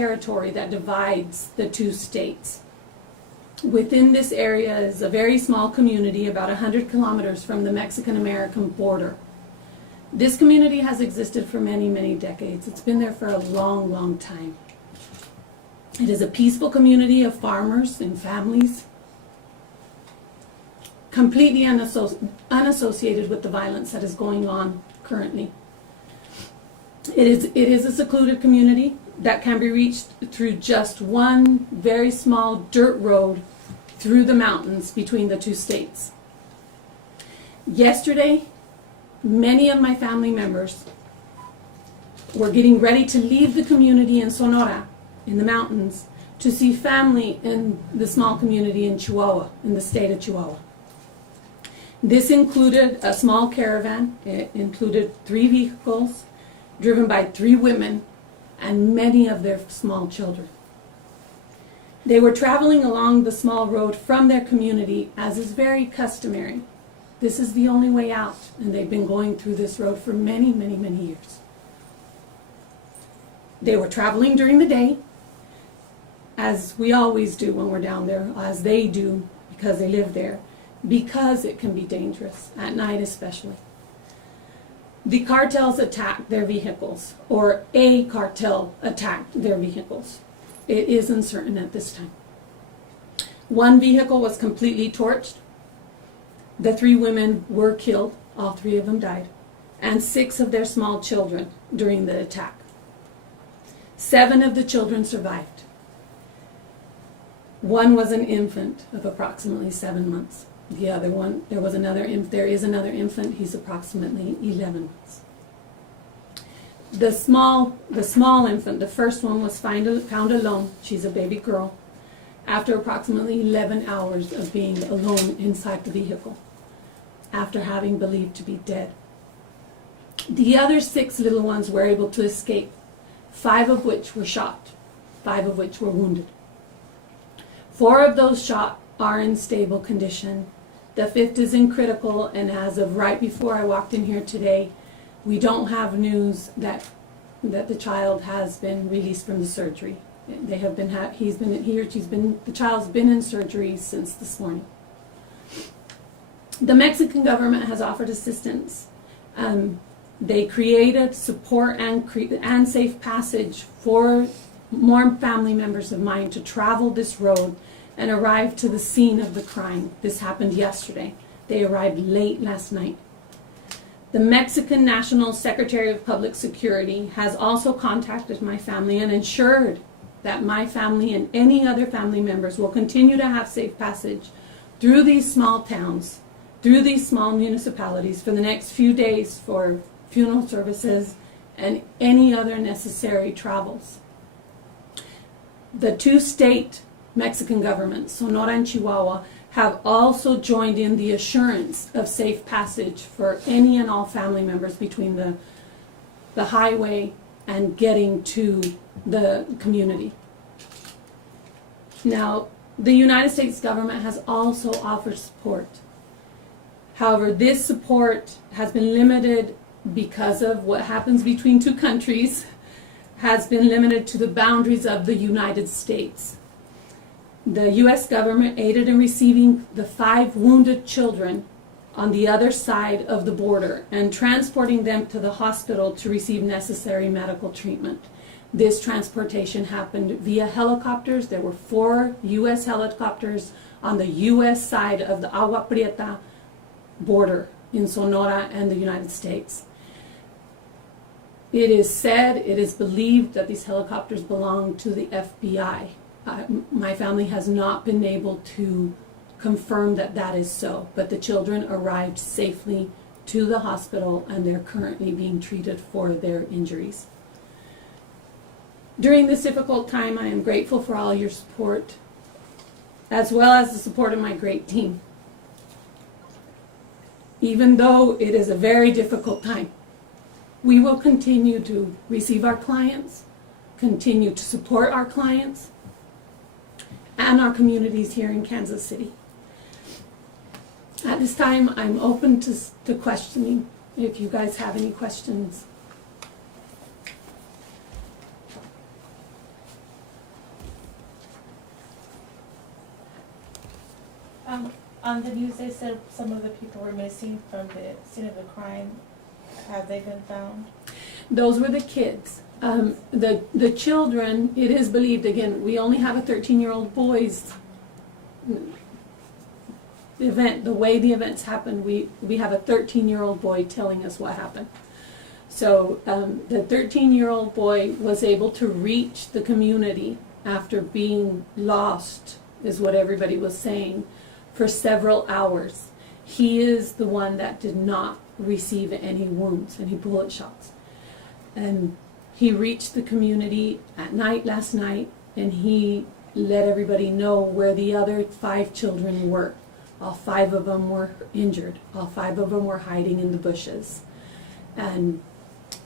territory that divides the two states. Within this area is a very small community about 100 kilometers from the Mexican-American border. This community has existed for many, many decades. It's been there for a long, long time. It is a peaceful community of farmers and families, completely unassociated with the violence that is going on currently. It is a secluded community that can be reached through just one very small dirt road through the mountains between the two states. Yesterday, many of my family members were getting ready to leave the community in Sonora, in the mountains, to see family in the small community in Chihuahua, in the state of Chihuahua. This included a small caravan. It included 3 vehicles driven by 3 women and many of their small children. They were traveling along the small road from their community, as is very customary. This is the only way out, and they've been going through this road for many, many, many years. They were traveling during the day, as we always do when we're down there, as they do because they live there, because it can be dangerous, at night especially. The cartels attacked their vehicles, or a cartel attacked their vehicles. It is uncertain at this time. 1 vehicle was completely torched. The 3 women were killed, all 3 of them died, and 6 of their small children during the attack. 7 of the children survived. 1 was an infant of approximately 7 months. The other one, there is another infant, he's approximately 11 months. The small infant, the first one, was found alone. She's a baby girl, after approximately 11 hours of being alone inside the vehicle, after having believed to be dead. The other 6 little ones were able to escape, 5 of which were shot, 5 of which were wounded. 4 of those shot are in stable condition. The 5th is in critical, and as of right before I walked in here today, we don't have news that the child has been released from the surgery. They have been the child's been in surgery since this morning. The Mexican government has offered assistance. They created support and safe passage for more family members of mine to travel this road and arrive to the scene of the crime. This happened yesterday. They arrived late last night. The Mexican National Secretary of Public Security has also contacted my family and ensured that my family and any other family members will continue to have safe passage through these small towns, through these small municipalities for the next few days for funeral services and any other necessary travels. The 2 state Mexican governments, Sonora and Chihuahua, have also joined in the assurance of safe passage for any and all family members between the highway and getting to the community. Now, the United States government has also offered support. However, this support has been limited because of what happens between 2 countries, has been limited to the boundaries of the United States. The U.S. government aided in receiving the 5 wounded children on the other side of the border and transporting them to the hospital to receive necessary medical treatment. This transportation happened via helicopters. There were 4 U.S. helicopters on the U.S. side of the Agua Prieta border in Sonora and the United States. It is said, it is believed that these helicopters belong to the FBI. My family has not been able to confirm that that is so, but the children arrived safely to the hospital and they're currently being treated for their injuries. During this difficult time, I am grateful for all your support, as well as the support of my great team. Even though it is a very difficult time, we will continue to receive our clients, continue to support our clients, and our communities here in Kansas City. At this time, I'm open to questioning, if you guys have any questions. On the news, they said some of the people were missing from the scene of the crime. Have they been found? Those were the kids. The children, it is believed, again, we only have a 13-year-old boy's event. The way the events happened, we have a 13-year-old boy telling us what happened. So the 13-year-old boy was able to reach the community after being lost, is what everybody was saying, for several hours. He is the one that did not receive any wounds, any bullet shots. And he reached the community at night last night, and he let everybody know where the other 5 children were. All 5 of them were injured. All 5 of them were hiding in the bushes. And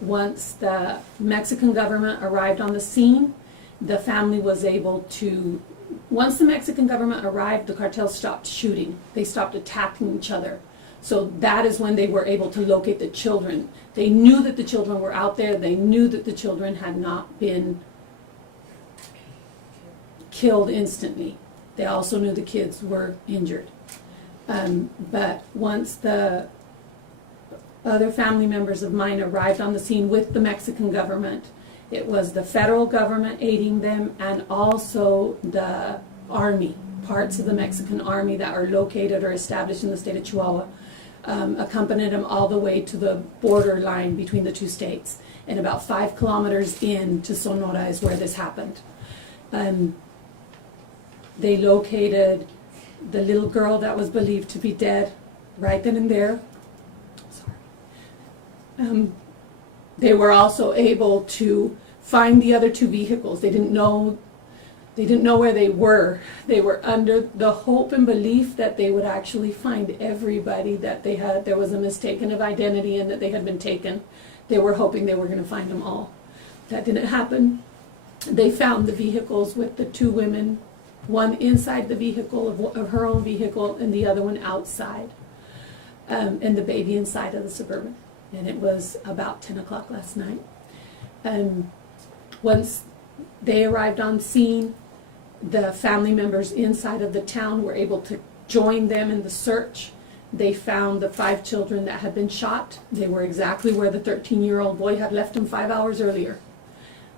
once the Mexican government arrived on the scene, the family was able to, once the Mexican government arrived, the cartels stopped shooting. They stopped attacking each other. So that is when they were able to locate the children. They knew that the children were out there. They knew that the children had not been killed instantly. They also knew the kids were injured. But once the other family members of mine arrived on the scene with the Mexican government, it was the federal government aiding them, and also the army, parts of the Mexican army that are located or established in the state of Chihuahua, accompanied them all the way to the border line between the 2 states. And about 5 kilometers into Sonora is where this happened. They located the little girl that was believed to be dead right then and there. They were also able to find the other 2 vehicles. They didn't know where they were. They were under the hope and belief that they would actually find everybody, that there was a mistaken of identity and that they had been taken. They were hoping they were going to find them all. That didn't happen. They found the vehicles with the 2 women, one inside the vehicle of her own vehicle and the other one outside, and the baby inside of the Suburban. And it was about 10 o'clock last night. Once they arrived on scene, the family members inside of the town were able to join them in the search. They found the 5 children that had been shot. They were exactly where the 13-year-old boy had left them 5 hours earlier.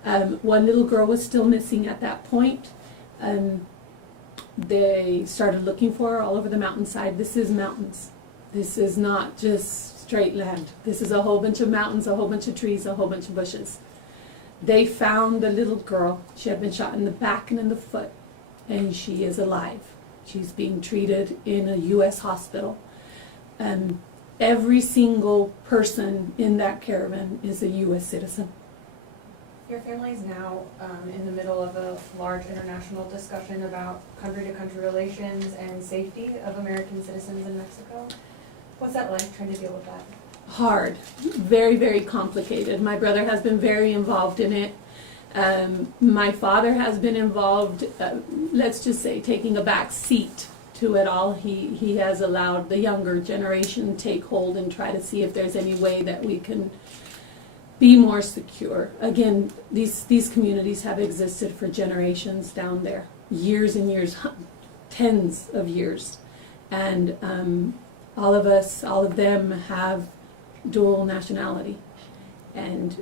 One little girl was still missing at that point. They started looking for her all over the mountainside. This is mountains. This is not just straight land. This is a whole bunch of mountains, a whole bunch of trees, a whole bunch of bushes. They found the little girl. She had been shot in the back and in the foot, and she is alive. She's being treated in a U.S. hospital. Every single person in that caravan is a U.S. citizen. Your family is now in the middle of a large international discussion about country-to-country relations and safety of American citizens in Mexico. What's that like, trying to deal with that? Hard. Very, very complicated. My brother has been very involved in it. My father has been involved, let's just say, taking a back seat to it all. He has allowed the younger generation take hold and try to see if there's any way that we can be more secure. Again, these communities have existed for generations down there, years and years, tens of years. And all of them have dual nationality. And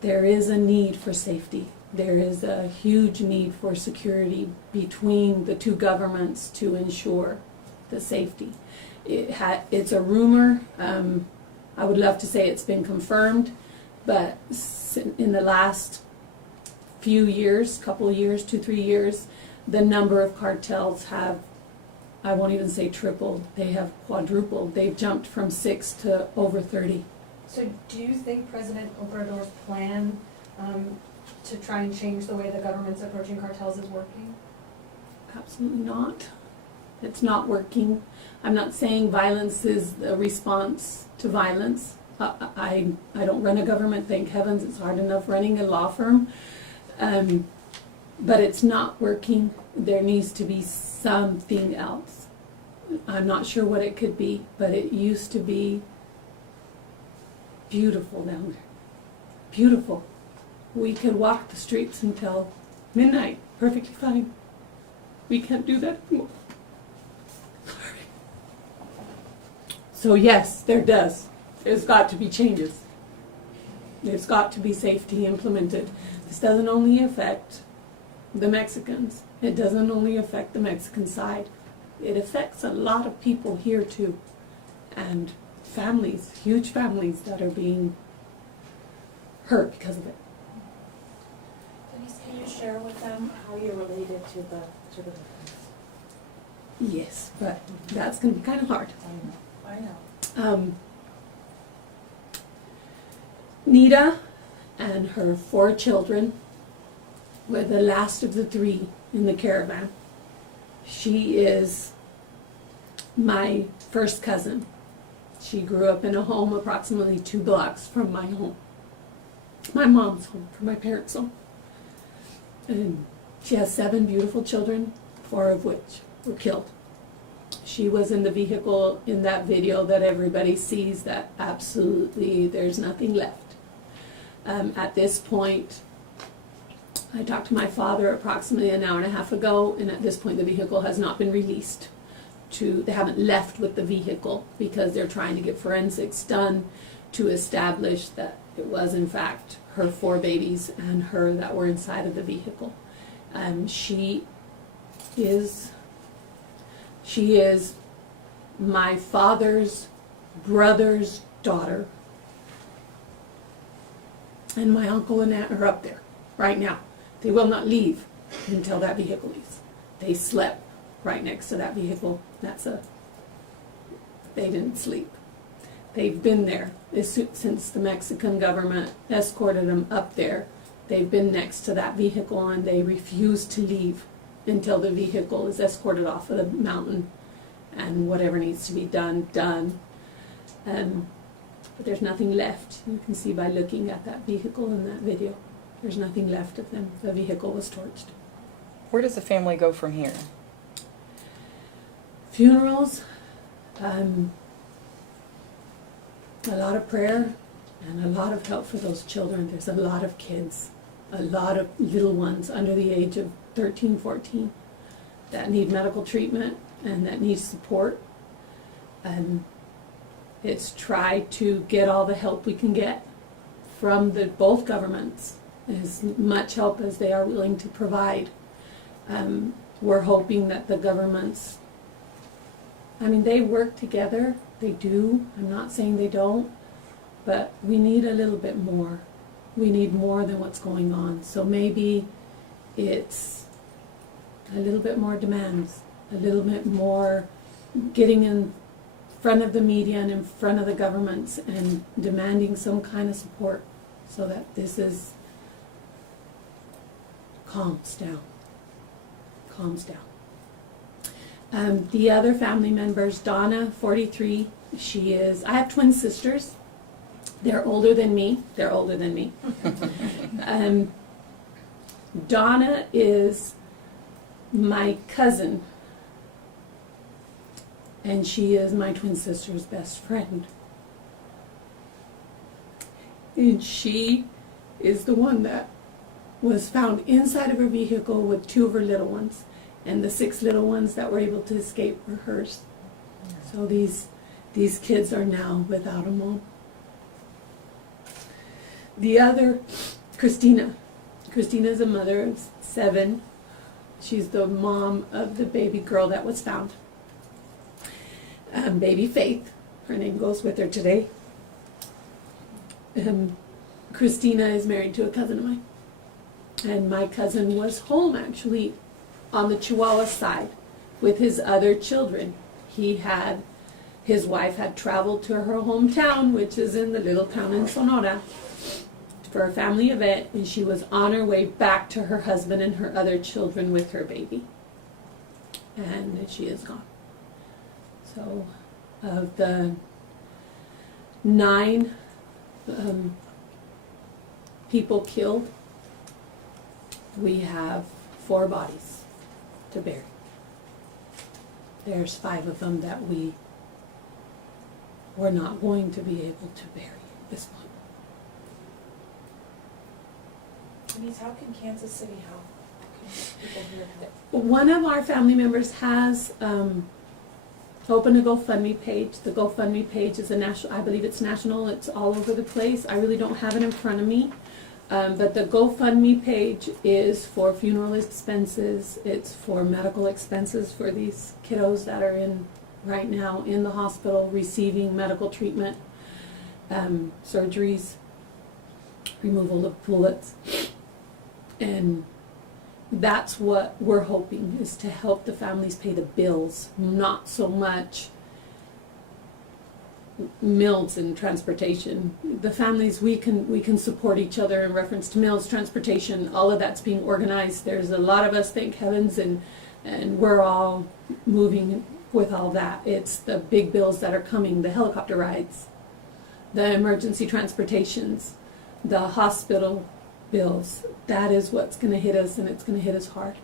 there is a need for safety. There is a huge need for security between the 2 governments to ensure the safety. It's a rumor. I would love to say it's been confirmed, but in the last few years, couple of years, 2-3 years, the number of cartels have, I won't even say tripled, they have quadrupled. They've jumped from 6 to over 30. So do you think President Obrador's plan to try and change the way the government's approaching cartels is working? Absolutely not. It's not working. I'm not saying violence is a response to violence. I don't run a government, thank heavens. It's hard enough running a law firm. But it's not working. There needs to be something else. I'm not sure what it could be, but it used to be beautiful down there. Beautiful. We could walk the streets until midnight, perfectly fine. We can't do that anymore. So yes, there does. There's got to be changes. There's got to be safety implemented. This doesn't only affect the Mexicans. It doesn't only affect the Mexican side. It affects a lot of people here too. And families, huge families that are being hurt because of it. Denise, can you share with them how you're related to the victims? Yes, but that's going to be kind of hard. I know. Nita and her 4 children were the last of the 3 in the caravan. She is my first cousin. She grew up in a home approximately 2 blocks from my home. My mom's home, from my parents' home. And she has 7 beautiful children, 4 of which were killed. She was in the vehicle in that video that everybody sees that absolutely there's nothing left. At this point, I talked to my father approximately an hour and a half ago, and at this point the vehicle has not been released. They haven't left with the vehicle because they're trying to get forensics done to establish that it was in fact her 4 babies and her that were inside of the vehicle. She is my father's brother's daughter. And my uncle and aunt are up there right now. They will not leave until that vehicle leaves. They slept right next to that vehicle. They didn't sleep. They've been there since the Mexican government escorted them up there. They've been next to that vehicle and they refuse to leave until the vehicle is escorted off of the mountain and whatever needs to be done. But there's nothing left. You can see by looking at that vehicle in that video. There's nothing left of them. The vehicle was torched. Where does the family go from here? Funerals, a lot of prayer, and a lot of help for those children. There's a lot of kids, a lot of little ones under the age of 13, 14 that need medical treatment and that need support. It's try to get all the help we can get from both governments, as much help as they are willing to provide. We're hoping that the governments, they work together, they do, I'm not saying they don't, but we need a little bit more. We need more than what's going on. So maybe it's a little bit more demands, a little bit more getting in front of the media and in front of the governments and demanding some kind of support so that this is calms down. The other family members, Donna, 43, I have twin sisters. They're older than me. Donna is my cousin, and she is my twin sister's best friend. And she is the one that was found inside of her vehicle with 2 of her little ones, and the 6 little ones that were able to escape were hers. So these kids are now without a mom. The other, Christina is a mother of 7. She's the mom of the baby girl that was found. Baby Faith, her name goes with her today. Christina is married to a cousin of mine. And my cousin was home actually on the Chihuahua side with his other children. His wife had traveled to her hometown, which is in the little town in Sonora, for a family event, and she was on her way back to her husband and her other children with her baby. And she is gone. So, of the 9 people killed, we have 4 bodies to bury. There's 5 of them that we were not going to be able to bury at this point. Denise, how can Kansas City help? How can people here help? One of our family members has open a GoFundMe page. The GoFundMe page is a national, I believe it's national, it's all over the place. I really don't have it in front of me. But the GoFundMe page is for funeral expenses, it's for medical expenses for these kiddos that are right now in the hospital receiving medical treatment, surgeries, removal of bullets. And that's what we're hoping, is to help the families pay the bills, not so much meals and transportation. The families, we can support each other in reference to meals, transportation, all of that's being organized. There's a lot of us, thank heavens, and we're all moving with all that. It's the big bills that are coming, the helicopter rides, the emergency transportations, the hospital bills. That is what's going to hit us, and it's going to hit us hard.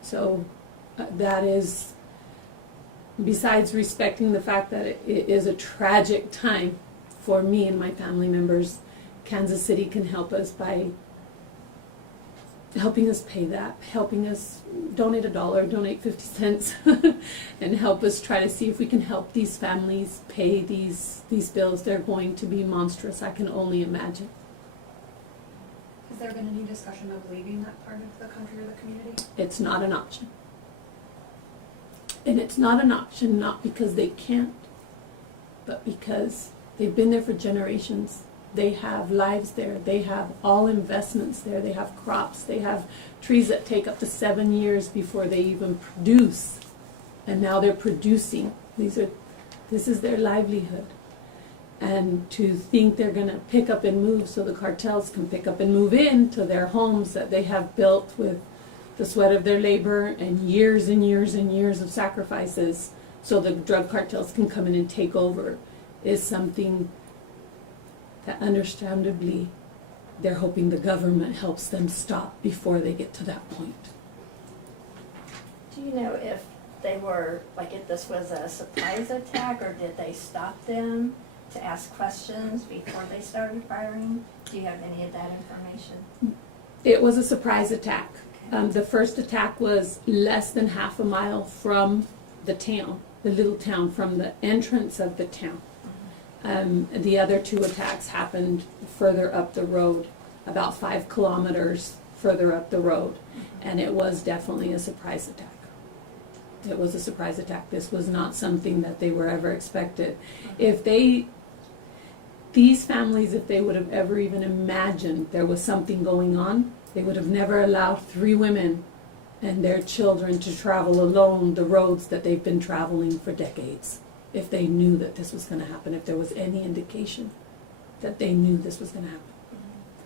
So that is, besides respecting the fact that it is a tragic time for me and my family members, Kansas City can help us by helping us pay that, helping us donate $1, donate 50 cents, and help us try to see if we can help these families pay these bills. They're going to be monstrous, I can only imagine. Has there been any discussion of leaving that part of the country or the community? It's not an option. And it's not an option not because they can't, but because they've been there for generations. They have lives there. They have all investments there. They have crops. They have trees that take up to 7 years before they even produce. And now they're producing. This is their livelihood. And to think they're going to pick up and move so the cartels can pick up and move into their homes that they have built with the sweat of their labor and years and years and years of sacrifices so the drug cartels can come in and take over is something that understandably they're hoping the government helps them stop before they get to that point. Do you know if they were, like, if this was a surprise attack, or did they stop them to ask questions before they started firing? Do you have any of that information? It was a surprise attack. The first attack was less than half a mile from the town, the little town, from the entrance of the town. The other two attacks happened further up the road, about 5 kilometers further up the road, and it was definitely a surprise attack. It was a surprise attack. This was not something that they were ever expected. These families, if they would have ever even imagined there was something going on, they would have never allowed 3 women and their children to travel alone the roads that they've been traveling for decades. If they knew that this was going to happen, if there was any indication that they knew this was going to happen.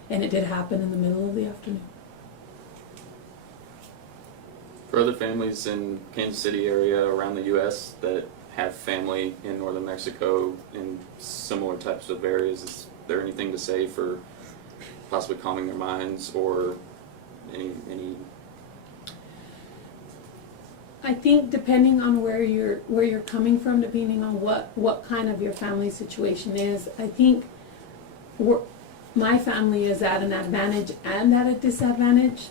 And it did happen in the middle of the afternoon. For other families in Kansas City area around the U.S. that have family in northern Mexico in similar types of areas, is there anything to say for possibly calming their minds, or any? I think depending on where you're coming from, depending on what kind of your family situation is, I think my family is at an advantage and at a disadvantage.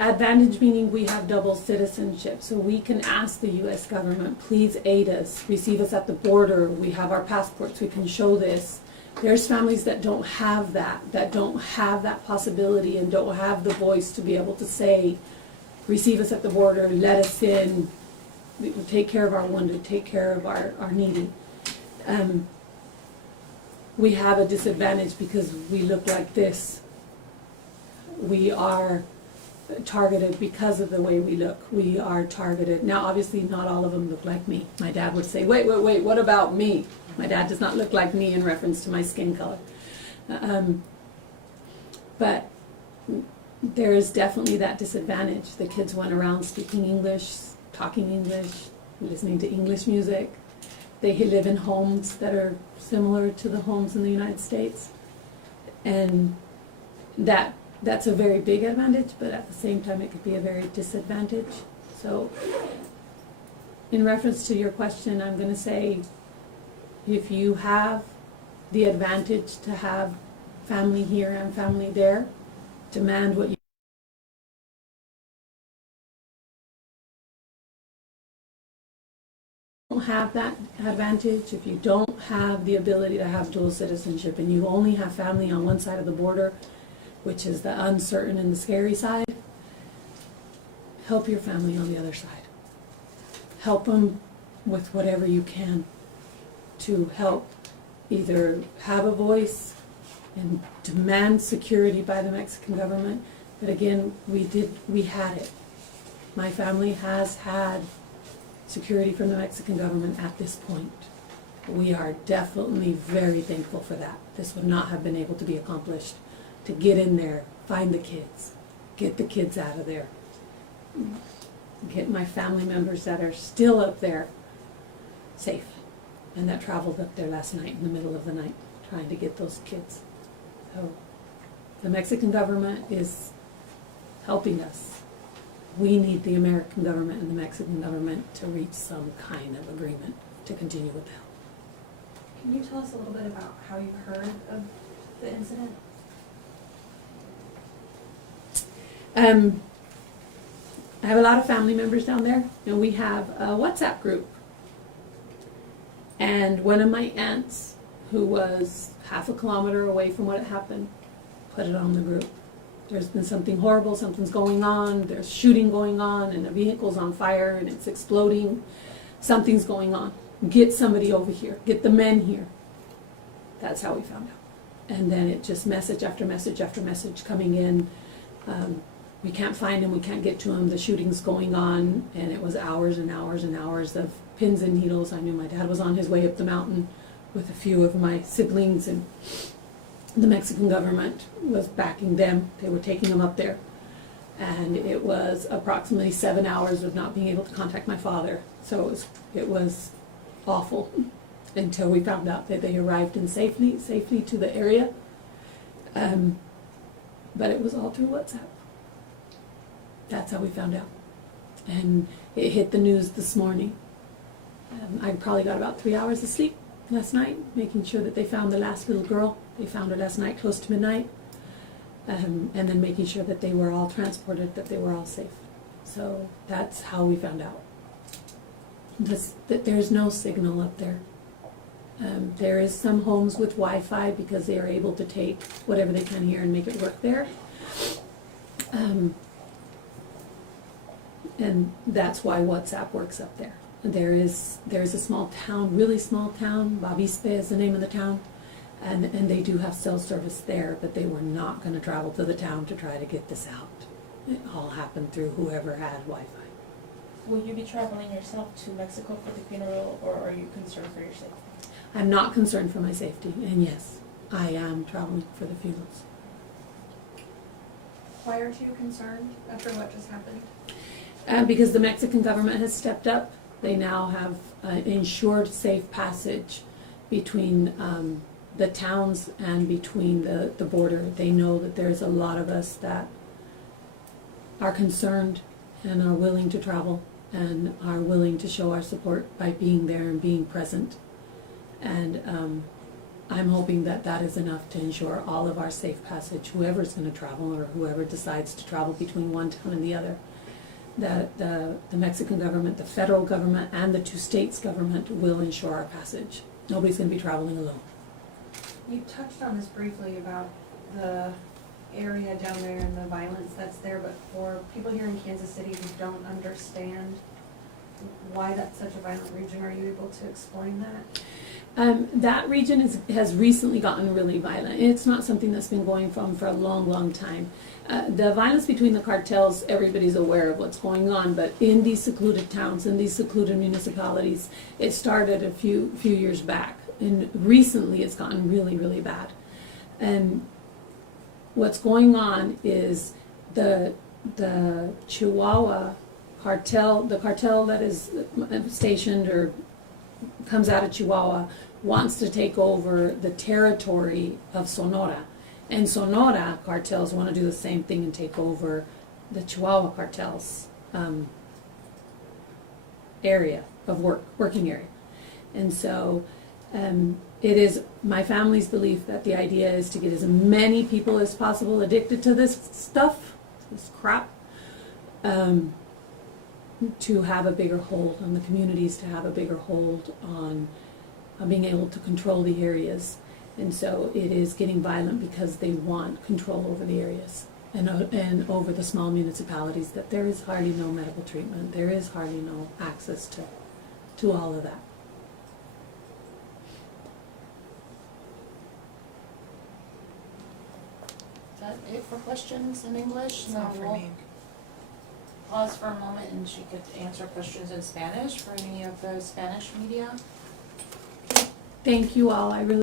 Advantage meaning we have double citizenship, so we can ask the U.S. government, please aid us, receive us at the border, we have our passports, we can show this. There's families that don't have that possibility and don't have the voice to be able to say, receive us at the border, let us in, take care of our wounded, take care of our needy. We have a disadvantage because we look like this. We are targeted because of the way we look. We are targeted. Now, obviously, not all of them look like me. My dad would say, wait, what about me? My dad does not look like me in reference to my skin color. But there is definitely that disadvantage. The kids went around speaking English, talking English, listening to English music. They live in homes that are similar to the homes in the United States. And that's a very big advantage, but at the same time it could be a very disadvantage. So in reference to your question, I'm going to say if you have the advantage to have family here and family there, demand what you don't have that advantage, if you don't have the ability to have dual citizenship and you only have family on one side of the border, which is the uncertain and the scary side, help your family on the other side. Help them with whatever you can to help either have a voice and demand security by the Mexican government. But again, we had it. My family has had security from the Mexican government at this point. We are definitely very thankful for that. This would not have been able to be accomplished, to get in there, find the kids, get the kids out of there, get my family members that are still up there safe and that traveled up there last night in the middle of the night trying to get those kids. So the Mexican government is helping us. We need the American government and the Mexican government to reach some kind of agreement to continue with the help. Can you tell us a little bit about how you heard of the incident? I have a lot of family members down there, and we have a WhatsApp group. And one of my aunts, who was half a kilometer away from what had happened, put it on the group. There's been something horrible, something's going on, there's shooting going on, and a vehicle's on fire, and it's exploding. Something's going on. Get somebody over here. Get the men here. That's how we found out. And then it just message after message after message coming in. We can't find him, we can't get to him, the shooting's going on, and it was hours and hours and hours of pins and needles. I knew my dad was on his way up the mountain with a few of my siblings, and the Mexican government was backing them. They were taking him up there. And it was approximately 7 hours of not being able to contact my father. So it was awful until we found out that they arrived in safely to the area. But it was all through WhatsApp. That's how we found out. And it hit the news this morning. I probably got about 3 hours of sleep last night, making sure that they found the last little girl. They found her last night close to midnight. And then making sure that they were all transported, that they were all safe. So that's how we found out. That there's no signal up there. There is some homes with Wi-Fi because they are able to take whatever they can here and make it work there. And that's why WhatsApp works up there. There's a small town, really small town, Bavispe is the name of the town, and they do have cell service there, but they were not going to travel to the town to try to get this out. It all happened through whoever had Wi-Fi. Will you be traveling yourself to Mexico for the funeral, or are you concerned for your safety? I'm not concerned for my safety, and yes, I am traveling for the funerals. Why aren't you concerned after what just happened? Because the Mexican government has stepped up. They now have ensured safe passage between the towns and between the border. They know that there's a lot of us that are concerned and are willing to travel and are willing to show our support by being there and being present. And I'm hoping that that is enough to ensure all of our safe passage, whoever's going to travel or whoever decides to travel between one town and the other. That the Mexican government, the federal government, and the two states' government will ensure our passage. Nobody's going to be traveling alone. You touched on this briefly about the area down there and the violence that's there, but for people here in Kansas City who don't understand why that's such a violent region, are you able to explain that? That region has recently gotten really violent. It's not something that's been going on for a long, long time. The violence between the cartels, everybody's aware of what's going on, but in these secluded towns, in these secluded municipalities, it started a few years back, and recently it's gotten really, really bad. And what's going on is the Chihuahua cartel, the cartel that is stationed or comes out of Chihuahua, wants to take over the territory of Sonora. And Sonora cartels want to do the same thing and take over the Chihuahua cartels area of working area. And so it is my family's belief that the idea is to get as many people as possible addicted to this stuff, this crap, to have a bigger hold, on the communities to have a bigger hold on being able to control the areas. And so it is getting violent because they want control over the areas and over the small municipalities, that there is hardly no medical treatment, there is hardly no access to all of that. Is that it for questions in English? It's not for We'll me. pause for a moment and she could answer questions in Spanish for any of the Spanish media. Thank you all, I really